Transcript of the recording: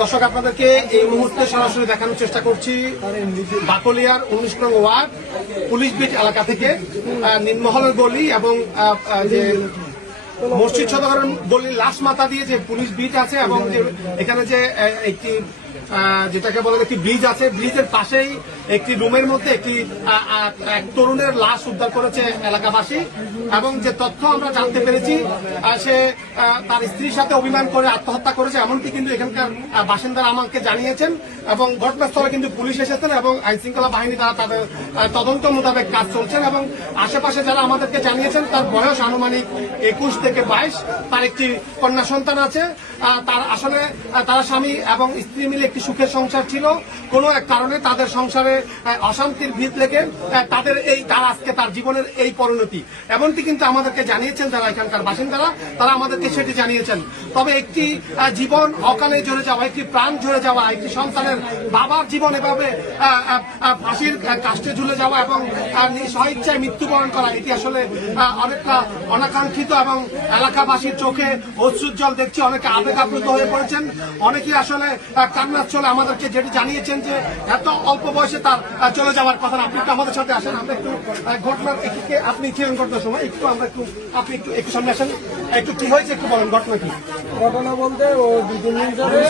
দর্শক আপনাদেরকে এই মুহূর্তে সরাসরি দেখানোর চেষ্টা করছি বাকলিয়ার 19 নং ওয়ার্ড পুলিশ বিট এলাকা থেকে নীলমহলের গলি এবং যে মসজিদ সদরের গলির লাশ মাথা দিয়ে যে পুলিশ বিট আছে এবং যে এখানে যে একটি যেটাকে বলে একটি ব্রিজ আছে, ব্রিজের পাশেই একটি রুমের মধ্যে একটি এক তরুণের লাশ উদ্ধার করেছে এলাকাবাসী এবং যে তথ্য আমরা জানতে পেরেছি সে তার স্ত্রীর সাথে অভিমান করে আত্মহত্যা করেছে এমনকি কিন্তু এখানকার বাসিন্দারা আমাকে জানিয়েছেন এবং ঘটনাস্থলে কিন্তু পুলিশ এসেছেন এবং আইন শৃঙ্খলা বাহিনী তারা তাদের তদন্ত মোতাবেক কাজ চলছেন এবং আশেপাশে যারা আমাদেরকে জানিয়েছেন তার বয়স আনুমানিক 21 থেকে 22, তার একটি কন্যা সন্তান আছে। তার আসলে তারা স্বামী এবং স্ত্রী মিলে একটি সুখের সংসার ছিল, কোনো এক কারণে তাদের সংসারে অশান্তির ভিত লেগে তার আজকে তার জীবনের এই পরিণতি এমনটি কিন্তু আমাদেরকে জানিয়েছেন যারা এখানকার বাসিন্দারা, তারা আমাদেরকে সেটি জানিয়েছেন। তবে একটি জীবন অকালে ঝরে যাওয়া, একটি প্রাণ ঝরে যাওয়া, একটি সন্তানের বাবার জীবন এভাবে ফাঁসির কাষ্টে ঝুলে যাওয়া এবং স্বইচ্ছায় মৃত্যুবরণ করা, এটি আসলে অনেকটা অনাকাঙ্ক্ষিত এবং এলাকাবাসীর চোখে অশ্রুজ্জ্বল দেখছি। অনেকে আবেগ আপ্লুত হয়ে পড়েছেন, অনেকেই আসলে কান্নার চলে আমাদেরকে যেটি জানিয়েছেন যে এত অল্প বয়সে তার চলে যাওয়ার কথা না। আপনি একটু আমাদের সাথে আসেন, আমরা একটু ঘটনার আপনি ছিলেন ঘটনার সময়, একটু আমরা আপনি একটু সামনে আসেন, একটু কি হয়েছে একটু বলেন ঘটনা কি? ঘটনা বলতে ও 2 দিন ধরে